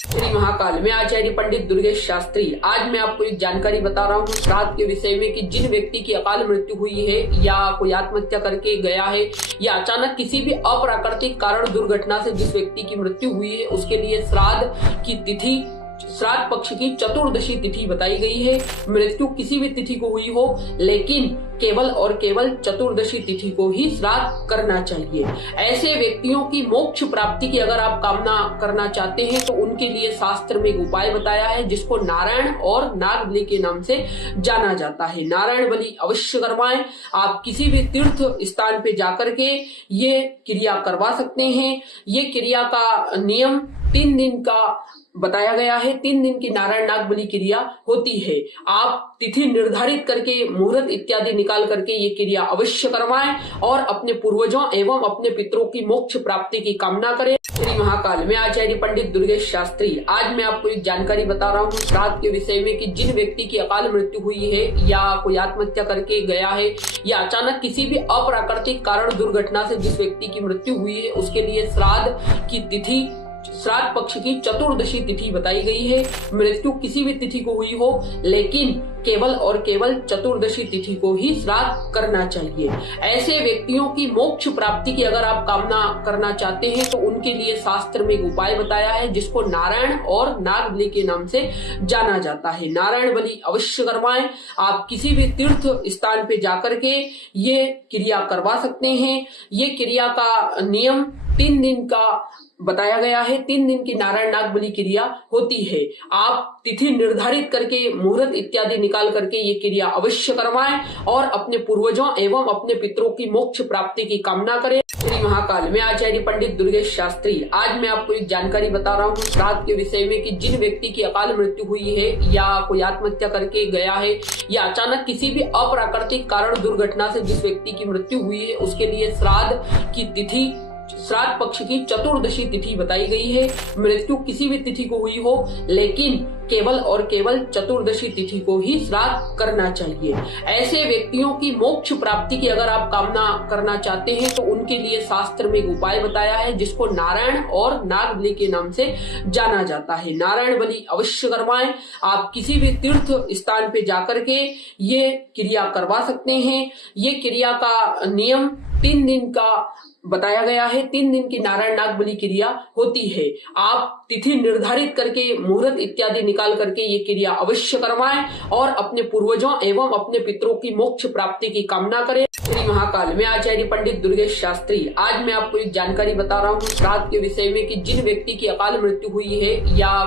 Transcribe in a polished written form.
श्री महाकाल में आचार्य पंडित दुर्गेश शास्त्री। आज मैं आपको एक जानकारी बता रहा हूँ श्राद्ध के विषय में कि जिन व्यक्ति की अकाल मृत्यु हुई है या कोई आत्महत्या करके गया है या अचानक किसी भी अप्राकृतिक कारण दुर्घटना से जिस व्यक्ति की मृत्यु हुई है उसके लिए श्राद्ध की तिथि, श्राद्ध पक्ष की चतुर्दशी तिथि बताई गई है। मृत्यु किसी भी तिथि को हुई हो लेकिन केवल और केवल चतुर्दशी तिथि को ही श्राद्ध करना चाहिए। ऐसे व्यक्तियों की मोक्ष प्राप्ति की अगर आप कामना करना चाहते हैं तो उनके लिए शास्त्र में एक उपाय बताया है जिसको नारायण और नाग बलि के नाम से जाना जाता है। नारायण बलि अवश्य करवाएं। आप किसी भी तीर्थ स्थान पे जाकर के ये क्रिया करवा सकते हैं। ये क्रिया का नियम 3 दिन का बताया गया है। 3 दिन की नारायण नाग बलि क्रिया होती है। आप तिथि निर्धारित करके मुहूर्त इत्यादि निकाल करके ये क्रिया अवश्य करवाएं और अपने पूर्वजों एवं अपने पितरों की मोक्ष प्राप्ति की कामना करें। श्री महाकाल में आचार्य पंडित दुर्गेश शास्त्री। आज मैं आपको एक जानकारी बता रहा हूँ श्राद्ध के विषय में कि जिन व्यक्ति की अकाल मृत्यु हुई है या कोई आत्महत्या करके गया है या अचानक किसी भी अप्राकृतिक कारण दुर्घटना से जिस व्यक्ति की मृत्यु हुई है उसके लिए श्राद्ध की तिथि, श्राद्ध पक्ष की चतुर्दशी तिथि बताई गई है। मृत्यु किसी भी तिथि को हुई हो लेकिन केवल और केवल चतुर्दशी तिथि को ही श्राद्ध करना चाहिए। ऐसे व्यक्तियों की मोक्ष प्राप्ति की अगर आप कामना करना चाहते हैं तो उनके लिए शास्त्र में एक उपाय बताया है जिसको नारायण और नाग बलि के नाम से जाना जाता है। नारायण बलि अवश्य करवाएं। आप किसी भी तीर्थ स्थान पे जाकर के ये क्रिया करवा सकते हैं। ये क्रिया का नियम 3 दिन का बताया गया है। 3 दिन की नारायण नाग बलि क्रिया होती है। आप तिथि निर्धारित करके मुहूर्त इत्यादि निकाल करके ये क्रिया अवश्य करवाएं और अपने पूर्वजों एवं अपने पितरों की मोक्ष प्राप्ति की कामना करें। श्री महाकाल में आचार्य पंडित दुर्गेश शास्त्री। आज मैं आपको एक जानकारी बता रहा हूँ श्राद्ध के विषय में कि जिन व्यक्ति की अकाल मृत्यु हुई है या कोई आत्महत्या करके गया है या अचानक किसी भी अप्राकृतिक कारण दुर्घटना से जिस व्यक्ति की मृत्यु हुई है उसके लिए श्राद्ध की तिथि, श्राद्ध पक्ष की चतुर्दशी तिथि बताई गई है। मृत्यु किसी भी तिथि को हुई हो लेकिन केवल और केवल चतुर्दशी तिथि को ही श्राद्ध करना चाहिए। ऐसे व्यक्तियों की मोक्ष प्राप्ति की अगर आप कामना करना चाहते हैं तो उनके लिए शास्त्र में एक उपाय बताया है जिसको नारायण और नाग बलि के नाम से जाना जाता है। नारायण बलि अवश्य करवाएं। आप किसी भी तीर्थ स्थान पे जाकर के ये क्रिया करवा सकते हैं। ये क्रिया का नियम 3 दिन का बताया गया है। 3 दिन की नारायण नाग बलि क्रिया होती है। आप तिथि निर्धारित करके मुहूर्त इत्यादि निकाल करके ये क्रिया अवश्य करवाएं और अपने पूर्वजों एवं अपने पितरों की मोक्ष प्राप्ति की कामना करें। श्री महाकाल में आचार्य पंडित दुर्गेश शास्त्री। आज मैं आपको एक जानकारी बता रहा हूँ श्राद्ध के विषय में कि जिन व्यक्ति की अकाल मृत्यु हुई है या